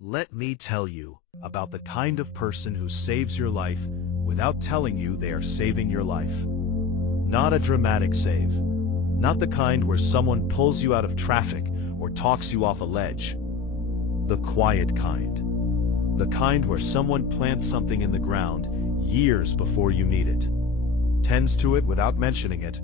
Let me tell you about the kind of person who saves your life without telling you they are saving your life. Not a dramatic save. Not the kind where someone pulls you out of traffic or talks you off a ledge. The quiet kind. The kind where someone plants something in the ground years before you need it. Tends to it without mentioning it.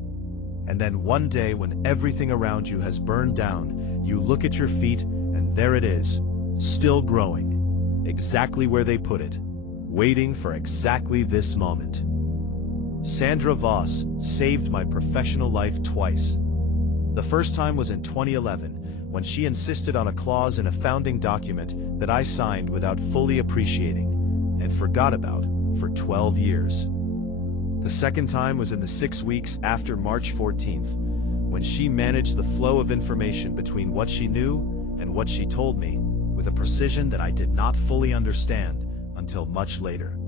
And then one day when everything around you has burned down, you look at your feet and there it is. Still growing, exactly where they put it, waiting for exactly this moment. Sandra Voss saved my professional life twice. The first time was in 2011, when she insisted on a clause in a founding document that I signed without fully appreciating, and forgot about for 12 years. The second time was in the 6 weeks after March 14th, when she managed the flow of information between what she knew and what she told me, with a precision that I did not fully understand until much later.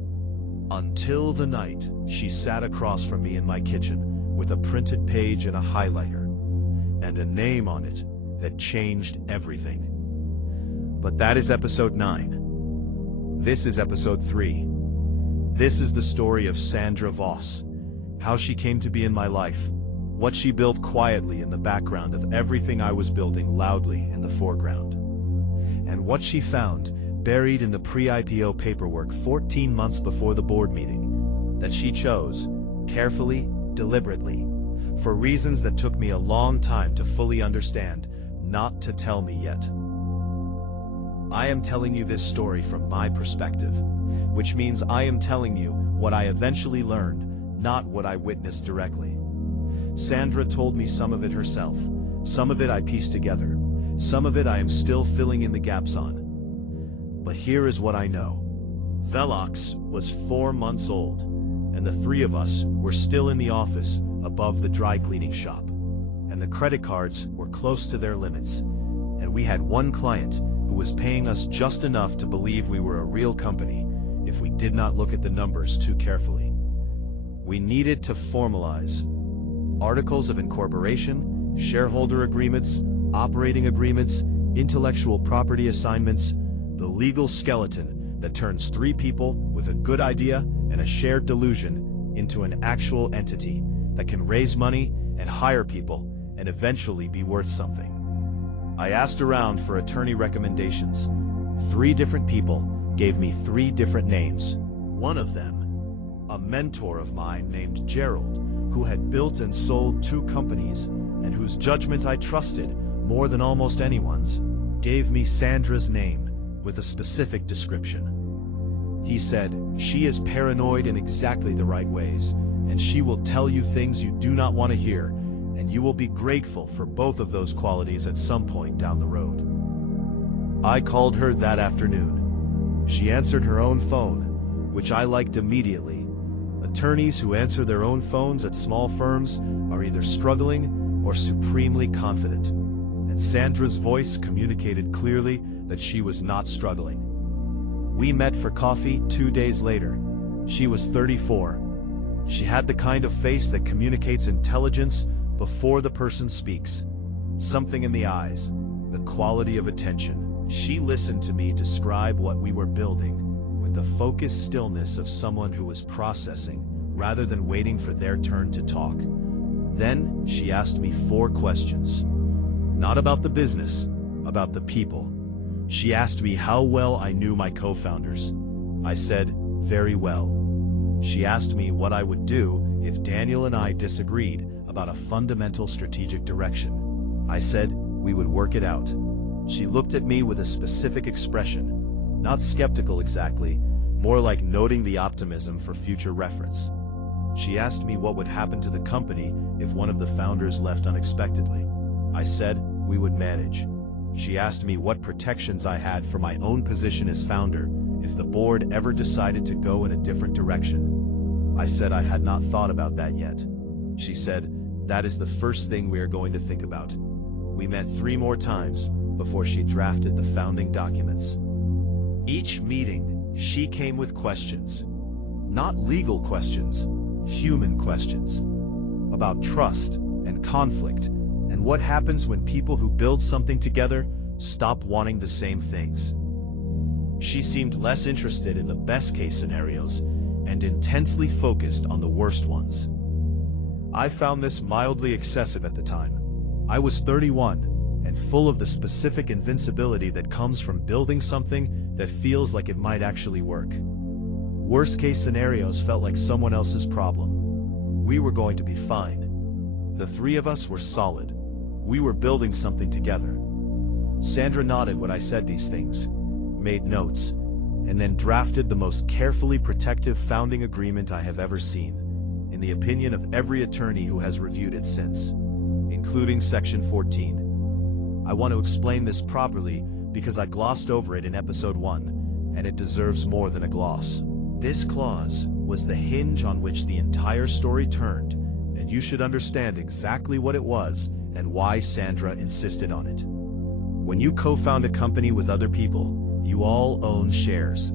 Until the night she sat across from me in my kitchen with a printed page and a highlighter, and a name on it that changed everything. But that is episode 9. This is episode 3. This is the story of Sandra Voss, how she came to be in my life, what she built quietly in the background of everything I was building loudly in the foreground, and what she found buried in the pre-IPO paperwork 14 months before the board meeting, that she chose, carefully, deliberately, for reasons that took me a long time to fully understand, not to tell me yet. I am telling you this story from my perspective, which means I am telling you what I eventually learned, not what I witnessed directly. Sandra told me some of it herself, some of it I pieced together, some of it I am still filling in the gaps on. But here is what I know. Velox was 4 months old, and the 3 of us were still in the office above the dry cleaning shop, and the credit cards were close to their limits, and we had one client who was paying us just enough to believe we were a real company if we did not look at the numbers too carefully. We needed to formalize articles of incorporation, shareholder agreements, operating agreements, intellectual property assignments, the legal skeleton that turns 3 people with a good idea and a shared delusion into an actual entity that can raise money and hire people and eventually be worth something. I asked around for attorney recommendations. 3 different people gave me 3 different names. One of them, a mentor of mine named Gerald, who had built and sold 2 companies and whose judgment I trusted more than almost anyone's, gave me Sandra's name with a specific description. He said, "She is paranoid in exactly the right ways, and she will tell you things you do not want to hear, and you will be grateful for both of those qualities at some point down the road." I called her that afternoon. She answered her own phone, which I liked immediately. Attorneys who answer their own phones at small firms are either struggling or supremely confident. And Sandra's voice communicated clearly that she was not struggling. We met for coffee 2 days later. She was 34. She had the kind of face that communicates intelligence before the person speaks. Something in the eyes, the quality of attention. She listened to me describe what we were building with the focused stillness of someone who was processing rather than waiting for their turn to talk. Then she asked me 4 questions. Not about the business, about the people. She asked me how well I knew my co-founders. I said, very well. She asked me what I would do if Daniel and I disagreed about a fundamental strategic direction. I said, we would work it out. She looked at me with a specific expression, not skeptical exactly, more like noting the optimism for future reference. She asked me what would happen to the company if one of the founders left unexpectedly. I said, we would manage. She asked me what protections I had for my own position as founder if the board ever decided to go in a different direction. I said I had not thought about that yet. She said, that is the first thing we are going to think about. We met 3 more times before she drafted the founding documents. Each meeting, she came with questions. Not legal questions, human questions. About trust and conflict, and what happens when people who build something together stop wanting the same things. She seemed less interested in the best-case scenarios and intensely focused on the worst ones. I found this mildly excessive at the time. I was 31 and full of the specific invincibility that comes from building something that feels like it might actually work. Worst-case scenarios felt like someone else's problem. We were going to be fine. The three of us were solid. We were building something together. Sandra nodded when I said these things, made notes, and then drafted the most carefully protective founding agreement I have ever seen, in the opinion of every attorney who has reviewed it since, including Section 14. I want to explain this properly because I glossed over it in Episode 1, and it deserves more than a gloss. This clause was the hinge on which the entire story turned, and you should understand exactly what it was and why Sandra insisted on it. When you co-found a company with other people, you all own shares.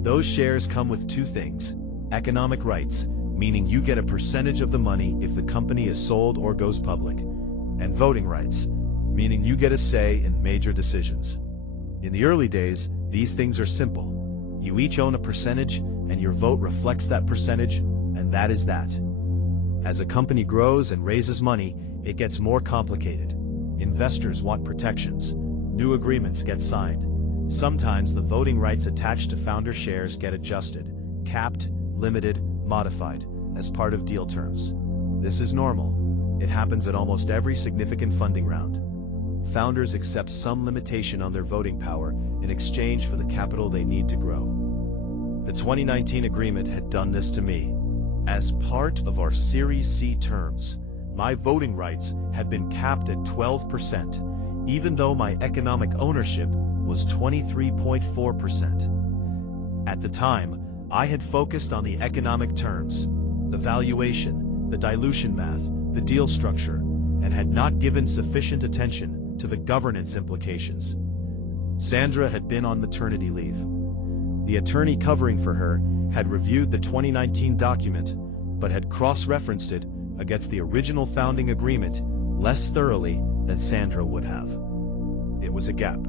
Those shares come with two things: economic rights, meaning you get a percentage of the money if the company is sold or goes public, and voting rights, meaning you get a say in major decisions. In the early days, these things are simple. You each own a percentage, and your vote reflects that percentage, and that is that. As a company grows and raises money, it gets more complicated. Investors want protections. New agreements get signed. Sometimes the voting rights attached to founder shares get adjusted, capped, limited, modified, as part of deal terms. This is normal. It happens at almost every significant funding round. Founders accept some limitation on their voting power in exchange for the capital they need to grow. The 2019 agreement had done this to me. As part of our Series C terms, my voting rights had been capped at 12%, even though my economic ownership was 23.4%. At the time, I had focused on the economic terms, the valuation, the dilution math, the deal structure, and had not given sufficient attention to the governance implications. Sandra had been on maternity leave. The attorney covering for her had reviewed the 2019 document, but had cross-referenced it against the original founding agreement less thoroughly than Sandra would have. It was a gap.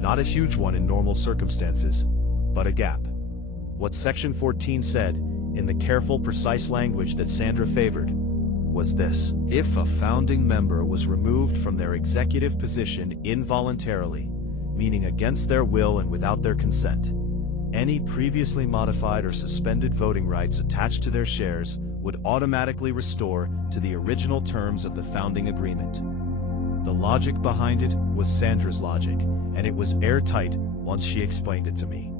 Not a huge one in normal circumstances, but a gap. What Section 14 said, in the careful, precise language that Sandra favored, was this: if a founding member was removed from their executive position involuntarily, meaning against their will and without their consent, any previously modified or suspended voting rights attached to their shares would automatically restore to the original terms of the founding agreement. The logic behind it was Sandra's logic, and it was airtight once she explained it to me.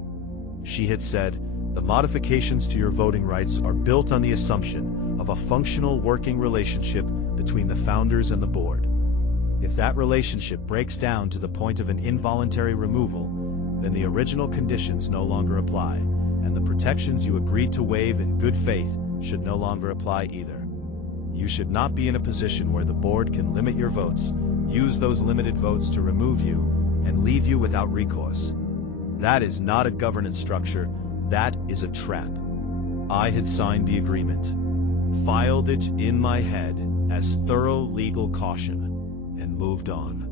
She had said, the modifications to your voting rights are built on the assumption of a functional working relationship between the founders and the board. If that relationship breaks down to the point of an involuntary removal, then the original conditions no longer apply, and the protections you agreed to waive in good faith should no longer apply either. You should not be in a position where the board can limit your votes, use those limited votes to remove you, and leave you without recourse. That is not a governance structure, that is a trap. I had signed the agreement, filed it in my head as thorough legal caution, and moved on.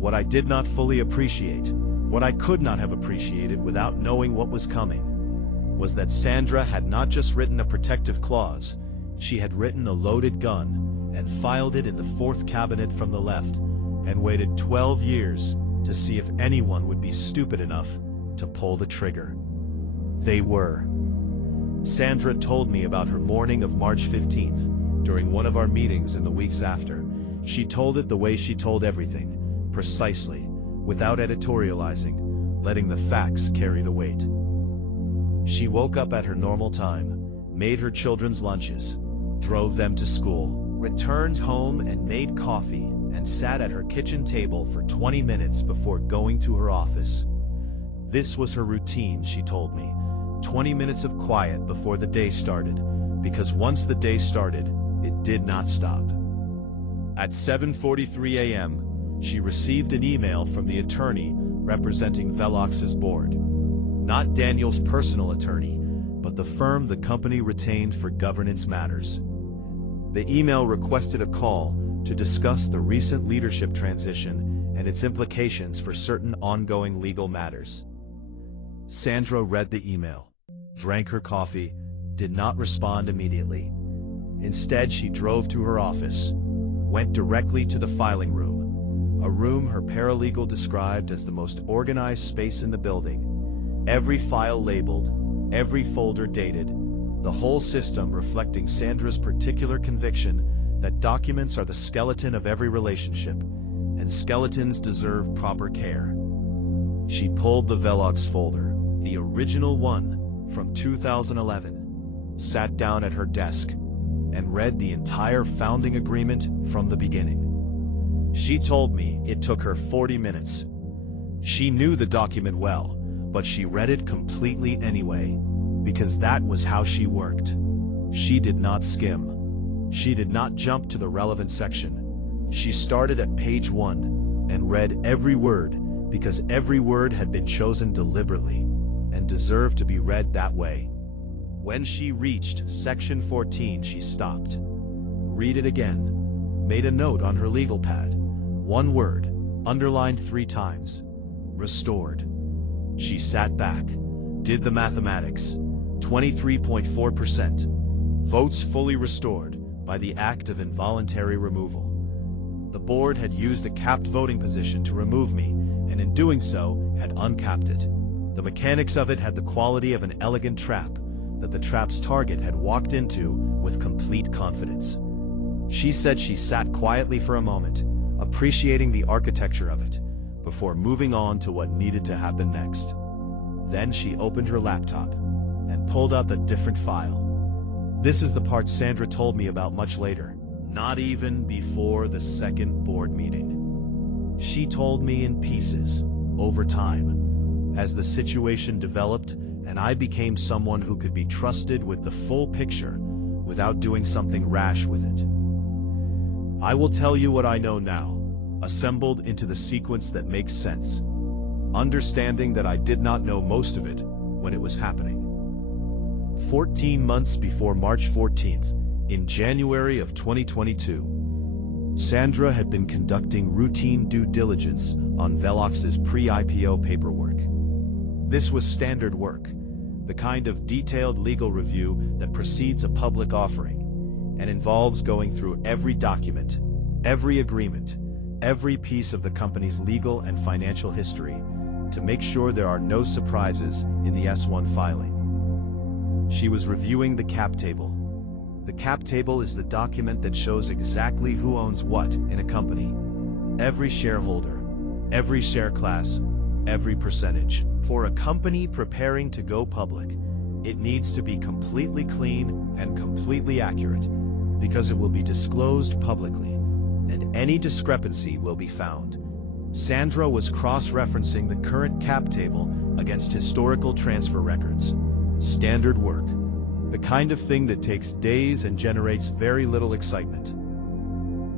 What I did not fully appreciate, what I could not have appreciated without knowing what was coming, was that Sandra had not just written a protective clause, she had written a loaded gun and filed it in the fourth cabinet from the left, and waited 12 years to see if anyone would be stupid enough to pull the trigger. They were. Sandra told me about her morning of March 15th, during one of our meetings in the weeks after. She told it the way she told everything, precisely, without editorializing, letting the facts carry the weight. She woke up at her normal time, made her children's lunches, drove them to school, returned home and made coffee, and sat at her kitchen table for 20 minutes before going to her office. This was her routine, she told me. 20 minutes of quiet before the day started, because once the day started, it did not stop. At 7:43 a.m., she received an email from the attorney representing Velox's board. Not Daniel's personal attorney, but the firm the company retained for governance matters. The email requested a call to discuss the recent leadership transition and its implications for certain ongoing legal matters. Sandra read the email, drank her coffee, did not respond immediately. Instead, she drove to her office, went directly to the filing room, a room her paralegal described as the most organized space in the building. Every file labeled, every folder dated, the whole system reflecting Sandra's particular conviction that documents are the skeleton of every relationship, and skeletons deserve proper care. She pulled the Velox folder, the original one from 2011, sat down at her desk, and read the entire founding agreement from the beginning. She told me it took her 40 minutes. She knew the document well, but she read it completely anyway, because that was how she worked. She did not skim. She did not jump to the relevant section. She started at page 1 and read every word, because every word had been chosen deliberately and deserved to be read that way. When she reached section 14, she stopped. Read it again. Made a note on her legal pad. One word, underlined 3 times. Restored. She sat back, did the mathematics. 23.4%. Votes fully restored by the act of involuntary removal. The board had used a capped voting position to remove me, and in doing so, had uncapped it. The mechanics of it had the quality of an elegant trap that the trap's target had walked into with complete confidence. She said she sat quietly for a moment, appreciating the architecture of it, before moving on to what needed to happen next. Then she opened her laptop and pulled out a different file. This is the part Sandra told me about much later, not even before the second board meeting. She told me in pieces, over time, as the situation developed and I became someone who could be trusted with the full picture without doing something rash with it. I will tell you what I know now, assembled into the sequence that makes sense, understanding that I did not know most of it when it was happening. 14 months before March 14th, in January of 2022, Sandra had been conducting routine due diligence on Velox's pre-IPO paperwork. This was standard work, the kind of detailed legal review that precedes a public offering, and involves going through every document, every agreement, every piece of the company's legal and financial history to make sure there are no surprises in the S-1 filing. She was reviewing the cap table. The cap table is the document that shows exactly who owns what in a company. Every shareholder, every share class, every percentage. For a company preparing to go public, it needs to be completely clean and completely accurate, because it will be disclosed publicly, and any discrepancy will be found. Sandra was cross-referencing the current cap table against historical transfer records. Standard work. The kind of thing that takes days and generates very little excitement.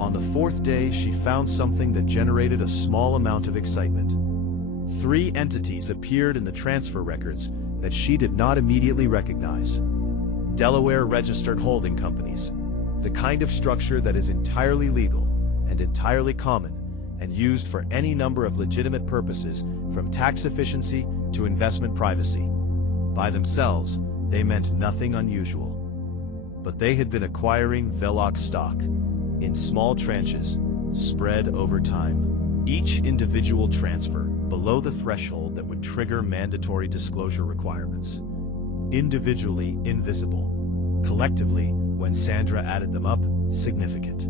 On the 4th day, she found something that generated a small amount of excitement. 3 entities appeared in the transfer records that she did not immediately recognize. Delaware-registered holding companies, the kind of structure that is entirely legal and entirely common and used for any number of legitimate purposes, from tax efficiency to investment privacy. By themselves, they meant nothing unusual. But they had been acquiring Velox stock in small tranches, spread over time. Each individual transfer below the threshold that would trigger mandatory disclosure requirements. Individually invisible. Collectively, when Sandra added them up, significant.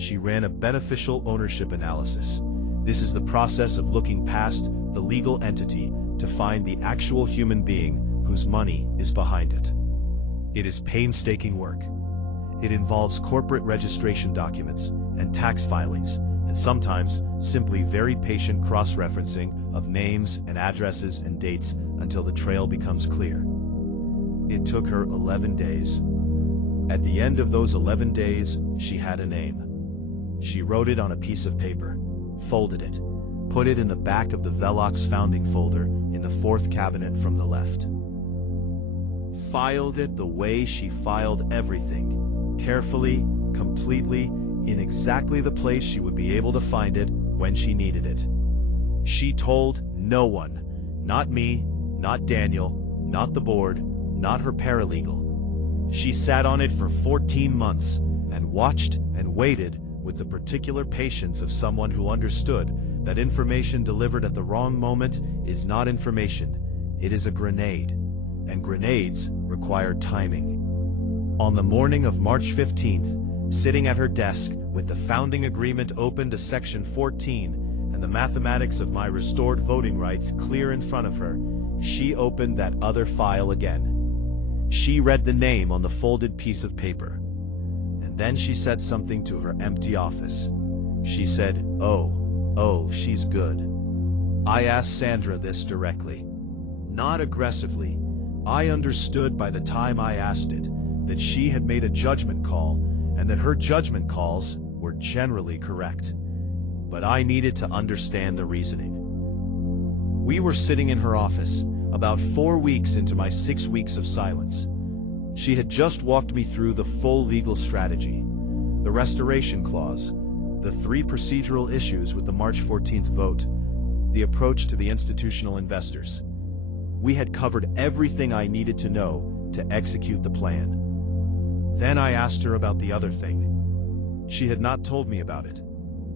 She ran a beneficial ownership analysis. This is the process of looking past the legal entity to find the actual human being whose money is behind it. It is painstaking work. It involves corporate registration documents and tax filings, and sometimes simply very patient cross-referencing of names and addresses and dates until the trail becomes clear. It took her 11 days. At the end of those 11 days, she had a name. She wrote it on a piece of paper, folded it, put it in the back of the Velox founding folder in the 4th cabinet from the left. Filed it the way she filed everything, carefully, completely, in exactly the place she would be able to find it when she needed it. She told no one, not me, Not Daniel, not the board, not her paralegal. She sat on it for 14 months and watched and waited with the particular patience of someone who understood that information delivered at the wrong moment is not information, it is a grenade, and grenades require timing. On the morning of March 15th, sitting at her desk with the founding agreement open to Section 14 and the mathematics of my restored voting rights clear in front of her, she opened that other file again. She read the name on the folded piece of paper. And then she said something to her empty office. She said, Oh, she's good. I asked Sandra this directly. Not aggressively. I understood by the time I asked it that she had made a judgment call and that her judgment calls were generally correct. But I needed to understand the reasoning. We were sitting in her office, about 4 weeks into my 6 weeks of silence. She had just walked me through the full legal strategy, the restoration clause, the 3 procedural issues with the March 14th vote, the approach to the institutional investors. We had covered everything I needed to know to execute the plan. Then I asked her about the other thing. She had not told me about it.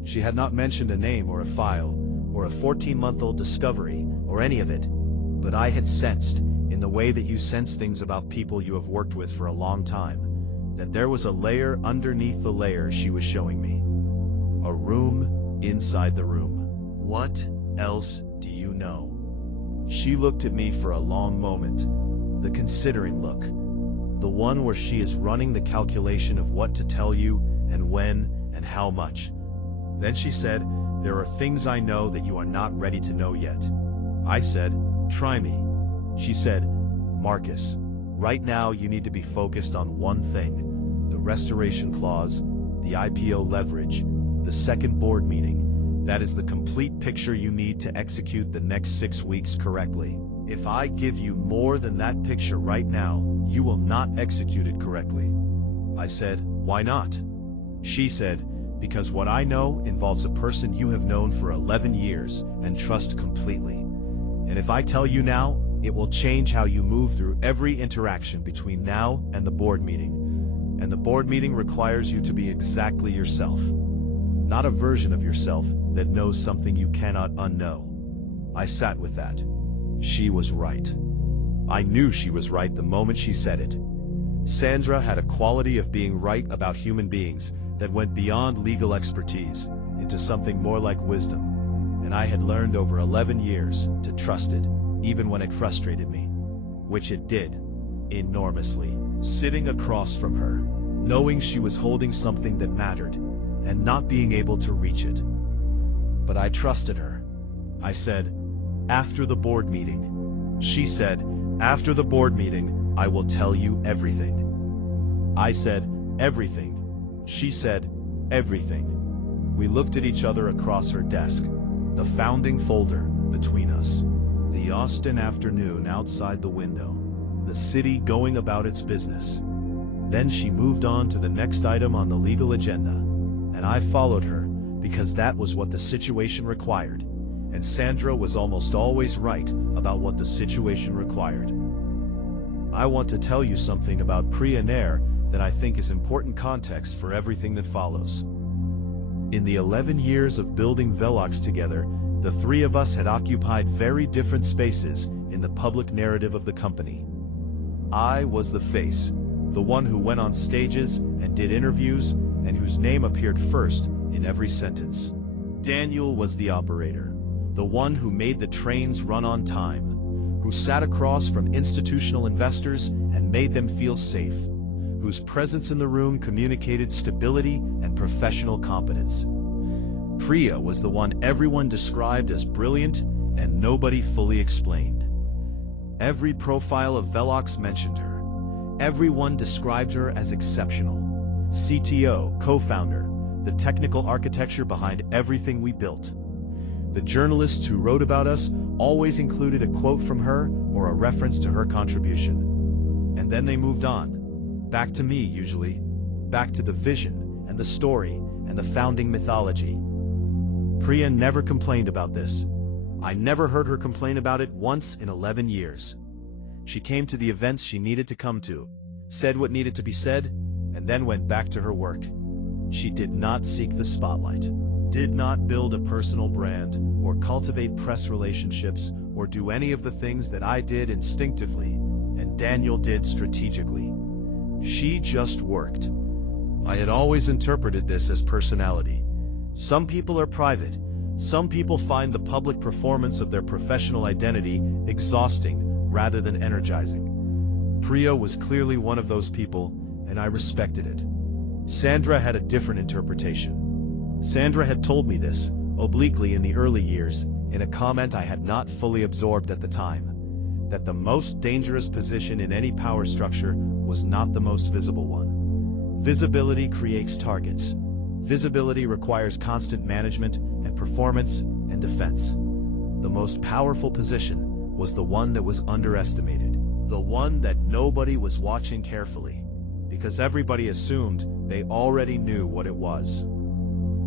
She had not mentioned a name or a file, or a 14-month-old discovery, or any of it. But I had sensed, in the way that you sense things about people you have worked with for a long time, that there was a layer underneath the layer she was showing me. A room inside the room. What else do you know? She looked at me for a long moment, the considering look, the one where she is running the calculation of what to tell you and when and how much. Then she said, "There are things I know that you are not ready to know yet." I said, "Try me." She said, "Marcus, right now you need to be focused on one thing, the restoration clause, the IPO leverage, the second board meeting. That is the complete picture you need to execute the next 6 weeks correctly. If I give you more than that picture right now, you will not execute it correctly." I said, "Why not?" She said, "Because what I know involves a person you have known for 11 years and trust completely. And if I tell you now, it will change how you move through every interaction between now and the board meeting. And the board meeting requires you to be exactly yourself. Not a version of yourself that knows something you cannot unknow." I sat with that. She was right. I knew she was right the moment she said it. Sandra had a quality of being right about human beings that went beyond legal expertise into something more like wisdom, and I had learned over 11 years to trust it, even when it frustrated me, which it did, enormously. Sitting across from her, knowing she was holding something that mattered, and not being able to reach it. But I trusted her. I said, "After the board meeting." She said, "After the board meeting, I will tell you everything." I said, "Everything." She said, "Everything." We looked at each other across her desk, the founding folder between us. The Austin afternoon outside the window, the city going about its business. Then she moved on to the next item on the legal agenda, and I followed her because that was what the situation required, and Sandra was almost always right about what the situation required. I want to tell you something about Priya Nair that I think is important context for everything that follows. In the 11 years of building Velox together, the three of us had occupied very different spaces in the public narrative of the company. I was the face, the one who went on stages and did interviews and whose name appeared first in every sentence. Daniel was the operator, the one who made the trains run on time, who sat across from institutional investors and made them feel safe, whose presence in the room communicated stability and professional competence. Priya was the one everyone described as brilliant and nobody fully explained. Every profile of Velox mentioned her. Everyone described her as exceptional. CTO, co-founder, the technical architecture behind everything we built. The journalists who wrote about us always included a quote from her or a reference to her contribution. And then they moved on. Back to me, usually. Back to the vision and the story and the founding mythology. Priya never complained about this. I never heard her complain about it once in 11 years. She came to the events she needed to come to, said what needed to be said, and then went back to her work. She did not seek the spotlight, did not build a personal brand, or cultivate press relationships, or do any of the things that I did instinctively, and Daniel did strategically. She just worked. I had always interpreted this as personality. Some people are private. Some people find the public performance of their professional identity exhausting rather than energizing. Priya was clearly one of those people, and I respected it. Sandra had a different interpretation. Sandra had told me this, obliquely in the early years, in a comment I had not fully absorbed at the time, that the most dangerous position in any power structure was not the most visible one. Visibility creates targets. Visibility requires constant management and performance and defense. The most powerful position was the one that was underestimated, the one that nobody was watching carefully, because everybody assumed they already knew what it was.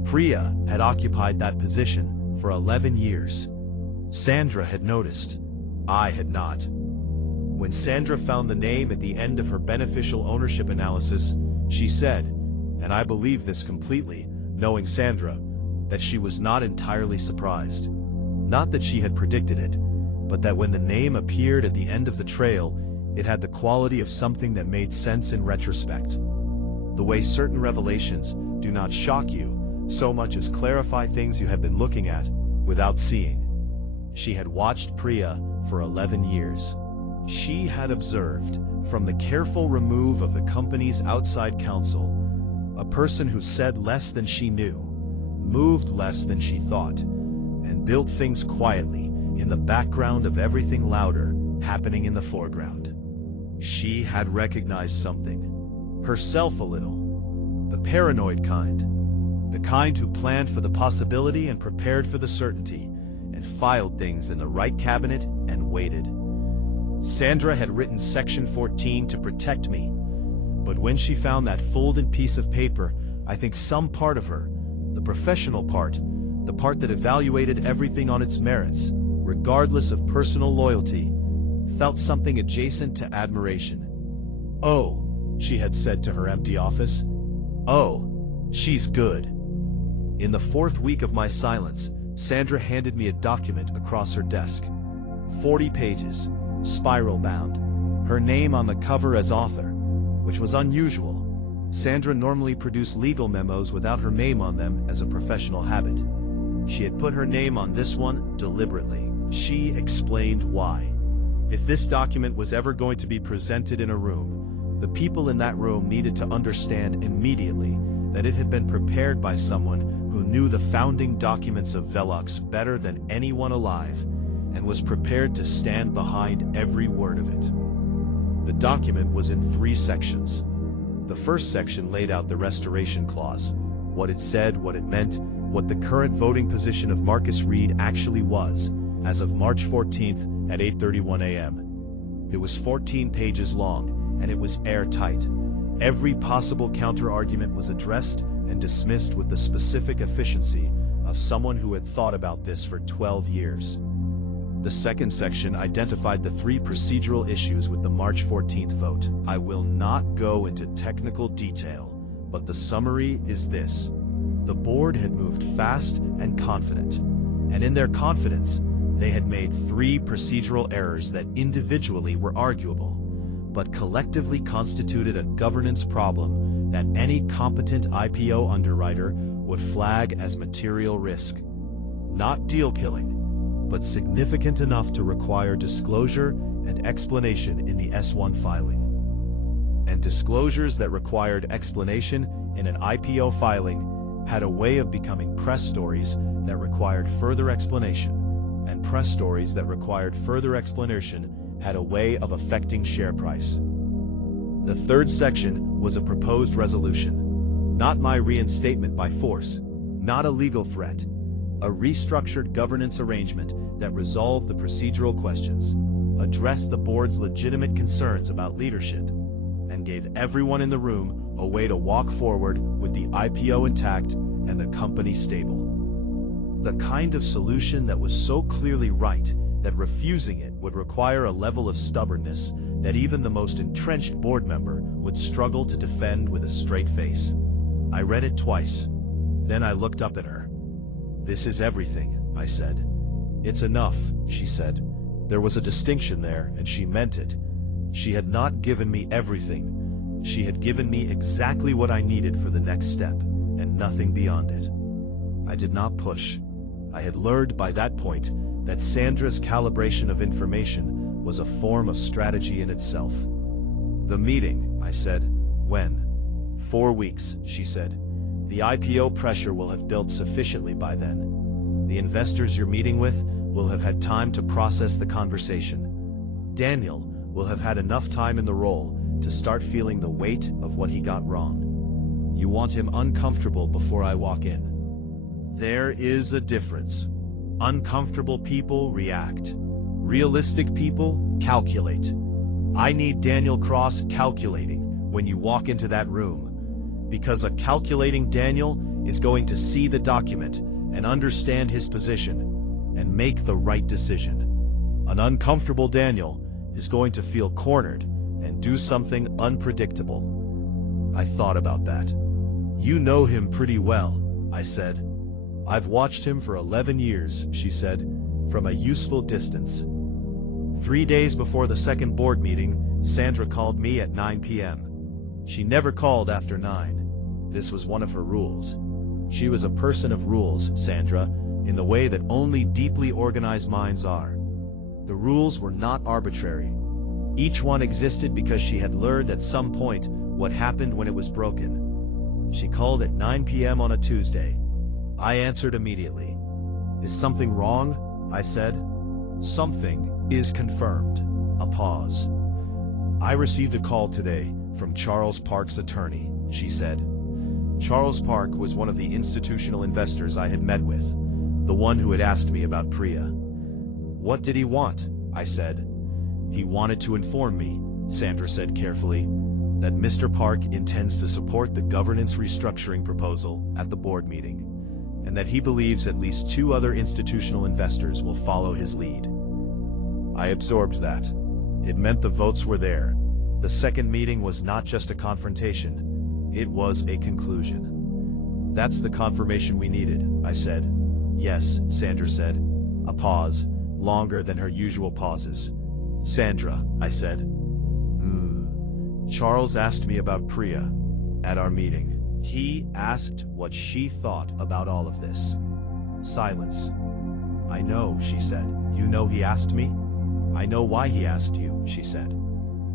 Priya had occupied that position for 11 years. Sandra had noticed. I had not. When Sandra found the name at the end of her beneficial ownership analysis, she said, and I believe this completely, knowing Sandra, that she was not entirely surprised. Not that she had predicted it, but that when the name appeared at the end of the trail, it had the quality of something that made sense in retrospect. The way certain revelations do not shock you so much as clarify things you have been looking at without seeing. She had watched Priya for 11 years. She had observed, from the careful remove of the company's outside counsel, a person who said less than she knew, moved less than she thought, and built things quietly in the background of everything louder happening in the foreground. She had recognized something. Herself a little. The paranoid kind. The kind who planned for the possibility and prepared for the certainty, and filed things in the right cabinet and waited. Sandra had written Section 14 to protect me, but when she found that folded piece of paper, I think some part of her, the professional part, the part that evaluated everything on its merits, regardless of personal loyalty, felt something adjacent to admiration. "Oh," she had said to her empty office. "Oh, she's good." In the 4th week of my silence, Sandra handed me a document across her desk. 40 pages, spiral-bound, her name on the cover as author, which was unusual. Sandra normally produced legal memos without her name on them as a professional habit. She had put her name on this one deliberately. She explained why. If this document was ever going to be presented in a room, the people in that room needed to understand immediately that it had been prepared by someone who knew the founding documents of Velox better than anyone alive, and was prepared to stand behind every word of it. The document was in 3 sections. The first section laid out the restoration clause, what it said, what it meant, what the current voting position of Marcus Reed actually was, as of March 14th at 8:31 a.m. It was 14 pages long, and it was airtight. Every possible counter-argument was addressed and dismissed with the specific efficiency of someone who had thought about this for 12 years. The second section identified the 3 procedural issues with the March 14th vote. I will not go into technical detail, but the summary is this. The board had moved fast and confident, and in their confidence, they had made 3 procedural errors that individually were arguable, but collectively constituted a governance problem that any competent IPO underwriter would flag as material risk. Not deal-killing, but significant enough to require disclosure and explanation in the S-1 filing. And disclosures that required explanation in an IPO filing had a way of becoming press stories that required further explanation, and press stories that required further explanation had a way of affecting share price. The third section was a proposed resolution, not my reinstatement by force, not a legal threat, a restructured governance arrangement that resolved the procedural questions, addressed the board's legitimate concerns about leadership, and gave everyone in the room a way to walk forward with the IPO intact and the company stable. The kind of solution that was so clearly right that refusing it would require a level of stubbornness that even the most entrenched board member would struggle to defend with a straight face. I read it twice. Then I looked up at her. "This is everything," I said. "It's enough," she said. There was a distinction there, and she meant it. She had not given me everything. She had given me exactly what I needed for the next step, and nothing beyond it. I did not push. I had learned by that point that Sandra's calibration of information was a form of strategy in itself. "The meeting," I said. "When?" "4 weeks," she said. "The IPO pressure will have built sufficiently by then. The investors you're meeting with will have had time to process the conversation. Daniel will have had enough time in the role to start feeling the weight of what he got wrong. You want him uncomfortable before I walk in." There is a difference. Uncomfortable people react. Realistic people calculate. I need Daniel Cross calculating when you walk into that room, because a calculating Daniel is going to see the document and understand his position and make the right decision. An uncomfortable Daniel is going to feel cornered and do something unpredictable. I thought about that. "You know him pretty well," I said. "I've watched him for 11 years, she said, from a useful distance. 3 days before the second board meeting, Sandra called me at 9 p.m. She never called after 9. This was one of her rules. She was a person of rules, Sandra, in the way that only deeply organized minds are. The rules were not arbitrary. Each one existed because she had learned at some point what happened when it was broken. She called at 9 p.m. on a Tuesday. I answered immediately. "Is something wrong?" I said. "Something is confirmed." A pause. "I received a call today from Charles Park's attorney," she said. Charles Park was one of the institutional investors I had met with, the one who had asked me about Priya. "What did he want?" I said. "He wanted to inform me," Sandra said carefully, "that Mr. Park intends to support the governance restructuring proposal at the board meeting, and that he believes at least 2 other institutional investors will follow his lead." I absorbed that. It meant the votes were there. The second meeting was not just a confrontation. It was a conclusion. "That's the confirmation we needed," I said. "Yes," Sandra said. A pause, longer than her usual pauses. "Sandra," I said. Charles asked me about Priya at our meeting. He asked what she thought about all of this." Silence. "I know," she said. "You know he asked me?" "I know why he asked you," she said.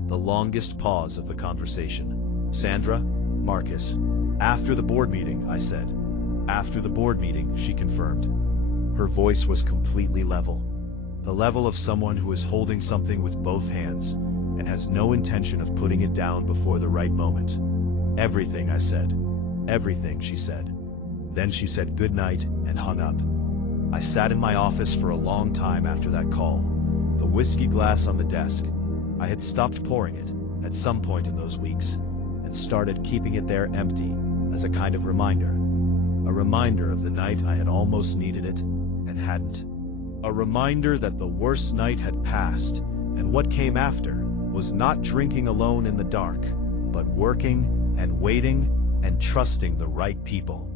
The longest pause of the conversation. "Sandra, Marcus." "After the board meeting," I said. "After the board meeting," she confirmed. Her voice was completely level. The level of someone who is holding something with both hands and has no intention of putting it down before the right moment. "Everything," I said. "Everything," she said. Then she said good night and hung up. I sat in my office for a long time after that call, the whiskey glass on the desk. I had stopped pouring it at some point in those weeks and started keeping it there empty as a kind of reminder. A reminder of the night I had almost needed it and hadn't. A reminder that the worst night had passed, and what came after was not drinking alone in the dark, but working and waiting and trusting the right people.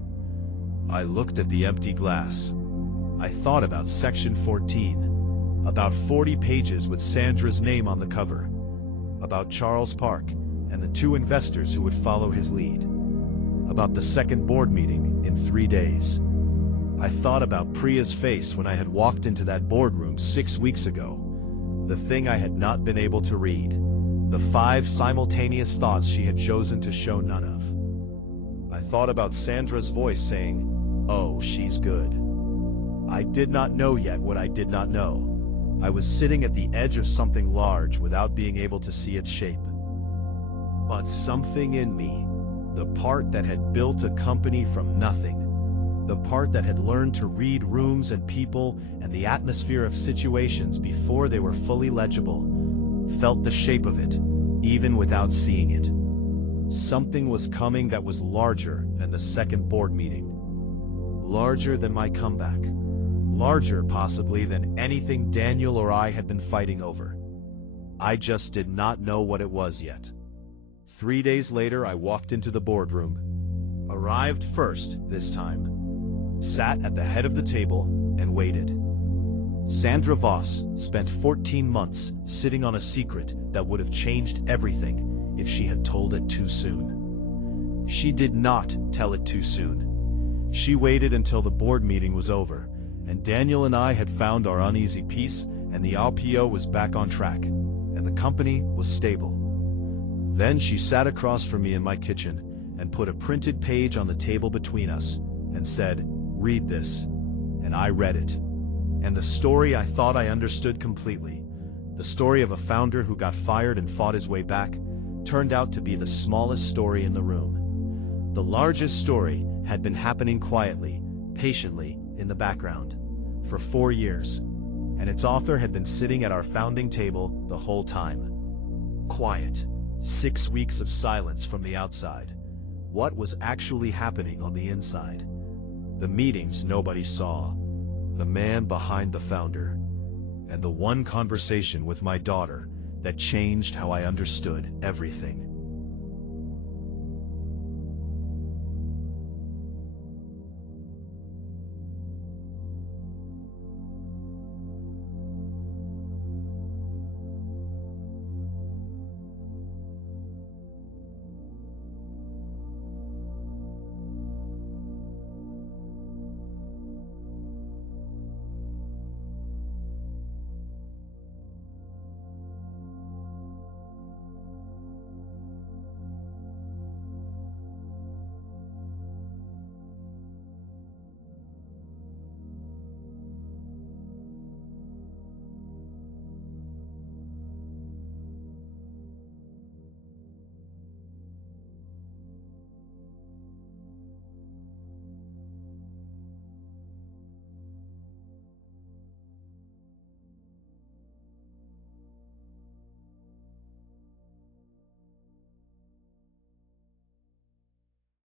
I looked at the empty glass. I thought about Section 14, about 40 pages with Sandra's name on the cover, about Charles Park and the 2 investors who would follow his lead, about the second board meeting in 3 days. I thought about Priya's face when I had walked into that boardroom 6 weeks ago, the thing I had not been able to read, the 5 simultaneous thoughts she had chosen to show none of. I thought about Sandra's voice saying, "Oh, she's good." I did not know yet what I did not know. I was sitting at the edge of something large without being able to see its shape. But something in me, the part that had built a company from nothing, the part that had learned to read rooms and people and the atmosphere of situations before they were fully legible, felt the shape of it, even without seeing it. Something was coming that was larger than the second board meeting. larger than my comeback. Larger possibly than anything Daniel or I had been fighting over. I just did not know what it was yet. 3 days later, I walked into the boardroom. Arrived first this time. Sat at the head of the table and waited. Sandra Voss spent 14 months sitting on a secret that would have changed everything if she had told it too soon. She did not tell it too soon. She waited until the board meeting was over, and Daniel and I had found our uneasy peace, and the IPO was back on track, and the company was stable. Then she sat across from me in my kitchen and put a printed page on the table between us and said, "Read this." And I read it. And the story I thought I understood completely, the story of a founder who got fired and fought his way back, turned out to be the smallest story in the room. The largest story had been happening quietly, patiently, in the background, for 4 years, and its author had been sitting at our founding table the whole time. Quiet. 6 weeks of silence from the outside. What was actually happening on the inside? The meetings nobody saw. The man behind the founder. And the one conversation with my daughter that changed how I understood everything.